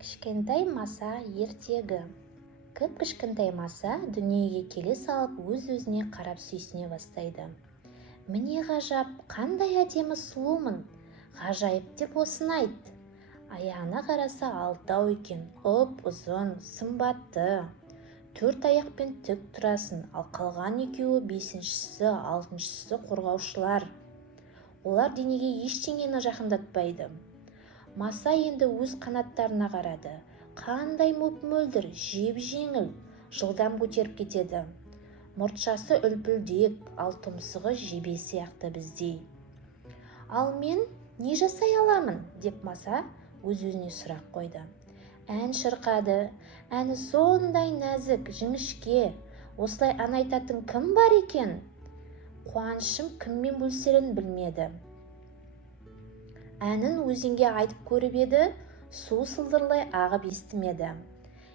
Кішкентай маса ертегі. Кіп-кішкентай маса дүниеге келе салып өз-өзіне қарап сүйсіне бастайды. Міне ғажап, қандай әдемі сұлумын. Ғажайып деп осыны айт. Аяғына қараса алтау екен, ұзын, сымбатты. 4 аяқпен тік тұрасын, ал қалған екеуі 5-шісі, 6-шісі қорғаушылар. Олар денеге ештеңені жақындатпайды. Маса енді өз қанаттарына қарады. Қандай мөп-мөлдір, жеп-жеңіл, жылдам көтеріп кетеді. Мұртшасы үлпілдек, ал тұмсығы жебе сияқты біздей. Ал мен не жасай аламын, деп маса өз-өзіне сұрақ қойды. Ән шырқады, әні сондай нәзік, жіңішке. Осылай ән айтатын кім бар екен? Қуанышым кіммен бөлісерін білмеді. Әнін өзенге айтып көріп еді, су сылдырлай ағып естімеді.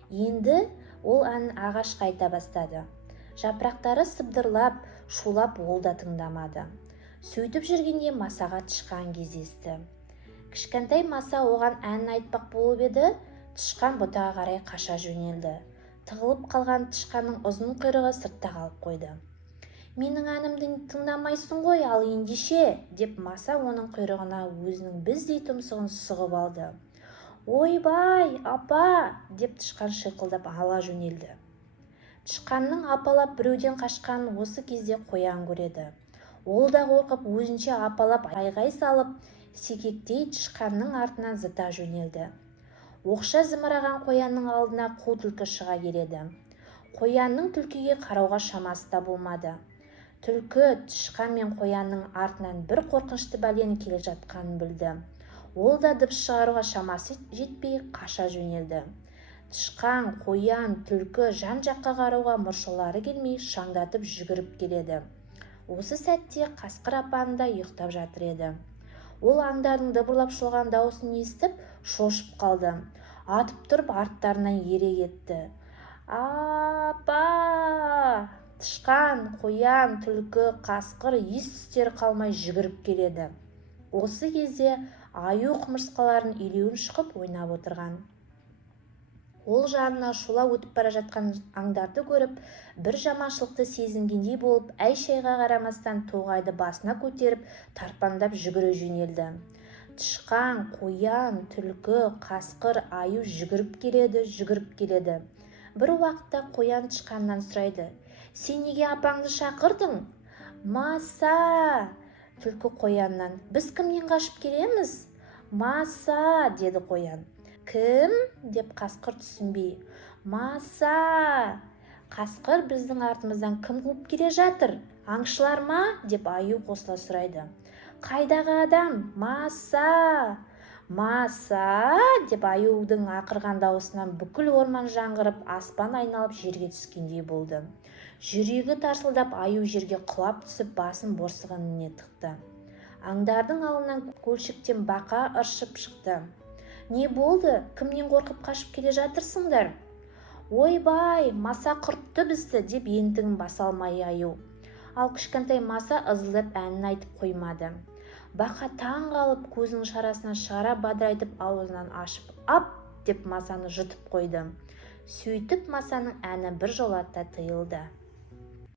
Енді ол әнін ағашқа айта бастады. Жапырақтары сыбдырлап, шулап ол да тыңдамады. Сөйтіп жүргенде масаға тышқан кездесті. Кішкентай маса оған әнін айтпақ болып еді, тышқан бұтаға қарай қаша жөнелді. Тығылып қалған тышқанның ұзын құйрығы сыртта қалып қойды. Менің әнімді тыңдамайсың ғой, ал ендеше, деп маса оның құйрығына өзінің біздей тұмсығын сұғып алды. Ойбай, апа, деп тышқан шиқылдап ала жөнелді. Тышқанның апалап біреуден қашқанын осы кезде қоян көреді. Ол да қорқып өзінше апалап айғай салып, секектей тышқанның артынан зыта жөнелді. Оқша зымыраған қоянның алдына қу түлкі шыға келеді. Қоянның түлкіге қарауға шамасы да болмады. Түлкі тышқан мен қоянның артынан бір қорқынышты бәлені келе жатқанын білді. Ол да дыбыс шығаруға шамасы жетпей қаша жөнелді. Тышқан, қоян, түлкі жан-жаққа қарауға мұршалары келмей шаңдатып жүгіріп келеді. Осы сәтте қасқыр апаны да ұйықтап жатыр еді. Ол аңдардың дабырлап шулаған дауысын естіп, шошып қалды. Атып тұрып арттарынан ере кетті. Апа! Тышқан, қоян, түлкі, қасқыр ес-түстері қалмай жүгіріп келеді. Осы кезде аю құмырсқаларын илеуін шығып ойнап отырған. Ол жанына шула өтіп бара жатқан аңдарды көріп, бір жаманшылықты сезінгендей болып, әй-шайға қарамастан тоғайды басына көтеріп, тарпаңдап жүгіре жөнелді. Тышқан, қоян, түлкі, қасқыр, аю жүгіріп келеді. Бір уақытта қоян тышқаннан сұрайды. Сен неге апаңды шақырдың? Маса! Түлкі қояннан. Біз кімнен қашып келеміз? Маса! Деді қоян. Кім? Деп қасқыр түсінбей. Маса! Қасқыр біздің артымыздан кім қуып келе жатыр? Аңшылар ма? Деп аю қосыла сұрайды. Қайдағы адам? Маса! Маса! Деп аюдың ақырған дауысынан бүкіл орман жаңғырып, аспан айналып жерге түскендей болды. Жүрегі тарсылдап, аю жерге құлап түсіп, басын борсығанына тықты. Аңдардың алдынан көлшіктен бақа ыршып шықты. Не болды? Кімнен қорқып қашып келе жатырсыңдар? Ойбай, маса құртты бізді, деп ентігін баса алмай аю. Ал кішкентай маса ызылдап әнін айтып қоймады. Бақа таң қалып, көзінің шарасынан шығара бадырайтып, аузынан ашып, ап, деп масаны жұтып қойды. Сөйтіп масаның әні бір жолата тыйылды.